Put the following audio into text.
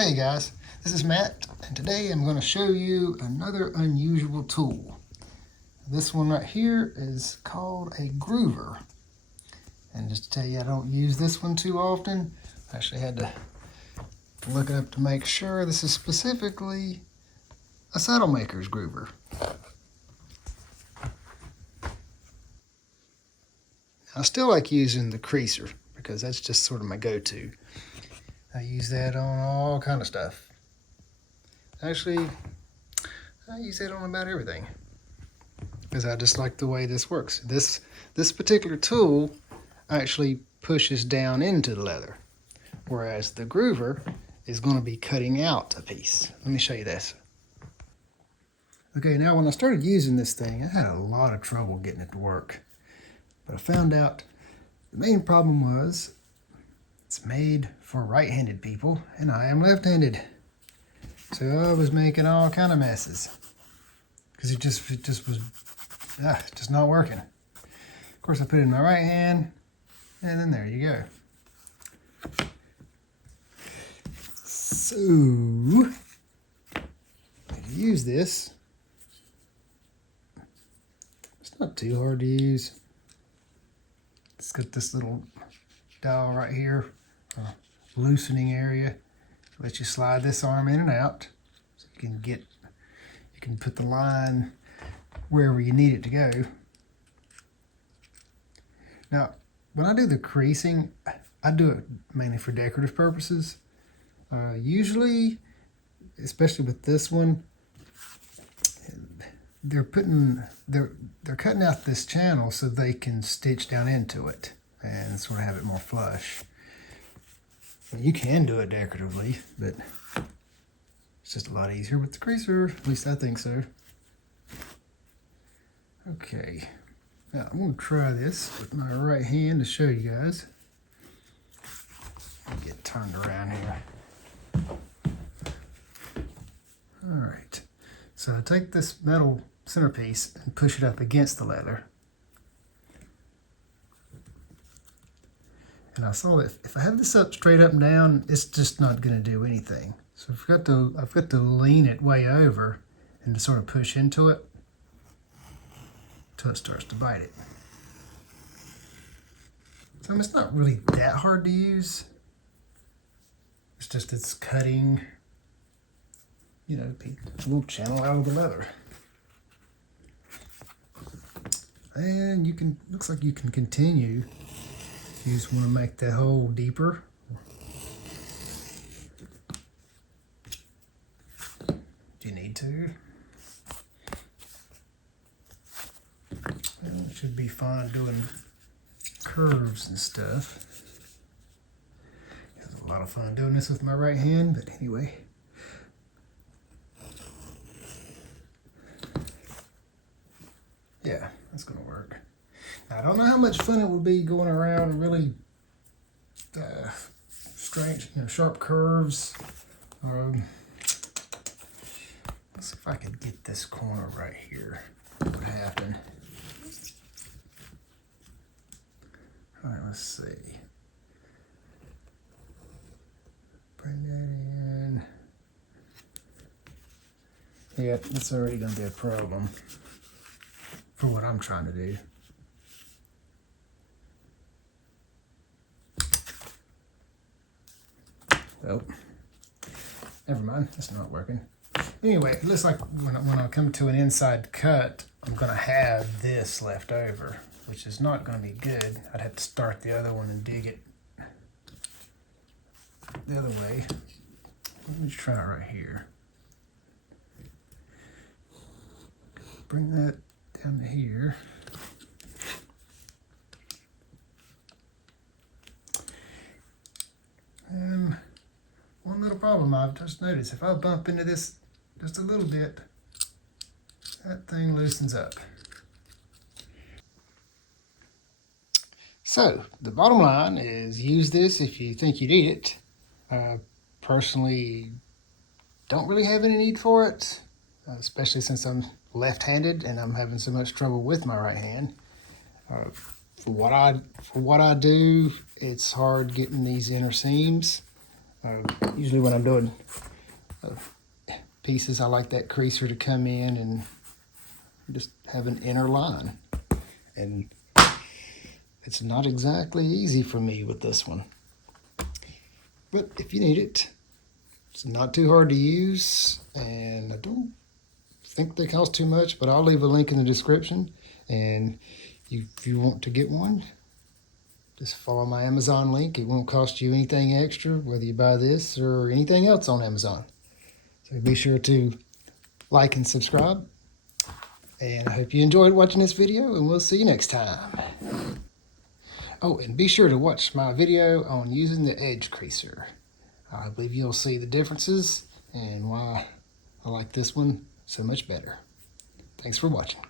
Hey guys, this is Matt, and today I'm going to show you another unusual tool. This one right here is called a groover. And just to tell you, I don't use this one too often. I actually had to look it up to make sure. This is specifically a saddle maker's groover. I still like using the creaser because that's just sort of my go-to. I use that on all kind of stuff. Actually, I use that on about everything because I just like the way this works. This particular tool actually pushes down into the leather, whereas the groover is going to be cutting out a piece. Let me show you this. Okay, now when I started using this thing, I had a lot of trouble getting it to work. But I found out the main problem was it's made for right-handed people, and I am left-handed. So I was making all kind of messes because it just was just not working. Of course, I put it in my right hand, and then there you go. So to use this, it's not too hard to use. It's got this little dial right here, loosening area. Let you slide this arm in and out so you can put the line wherever you need it to go. Now, when I do the creasing, I do it mainly for decorative purposes. Usually, especially with this one, they're cutting out this channel so they can stitch down into it and sort of have it more flush. You can do it decoratively, but it's just a lot easier with the creaser. At least I think so. Okay, now I'm going to try this with my right hand to show you guys. Get turned around here. All right, so I take this metal centerpiece and push it up against the leather. And I saw that if I have this up straight up and down, it's just not going to do anything. So I've got to lean it way over and to sort of push into it until it starts to bite it. So it's not really that hard to use. It's just it's cutting, a little channel out of the leather. And looks like you can continue. You just want to make that hole deeper. Do you need to? Well, it should be fine doing curves and stuff. It's a lot of fun doing this with my right hand, but anyway. Yeah, that's going to work. Now, I don't know how much fun it would be going around really strange, sharp curves. Let's see if I could get this corner right here. What would happen? All right, let's see. Bring that in. Yeah, that's already going to be a problem for what I'm trying to do. Oh, never mind, it's not working. Anyway, it looks like when I come to an inside cut, I'm going to have this left over, which is not going to be good. I'd have to start the other one and dig it the other way. Let me try it right here. Bring that down to here. One little problem I've just noticed, if I bump into this just a little bit, that thing loosens up. So the bottom line is use this if you think you need it. Personally, don't really have any need for it, especially since I'm left-handed and I'm having so much trouble with my right hand. For what I do, it's hard getting these inner seams. Usually when I'm doing pieces, I like that creaser to come in and just have an inner line. And it's not exactly easy for me with this one. But if you need it, it's not too hard to use, and I don't think they cost too much, but I'll leave a link in the description. And if you want to get one, just follow my Amazon link. It won't cost you anything extra, whether you buy this or anything else on Amazon. So be sure to like and subscribe. And I hope you enjoyed watching this video, and we'll see you next time. Oh, and be sure to watch my video on using the edge creaser. I believe you'll see the differences and why I like this one so much better. Thanks for watching.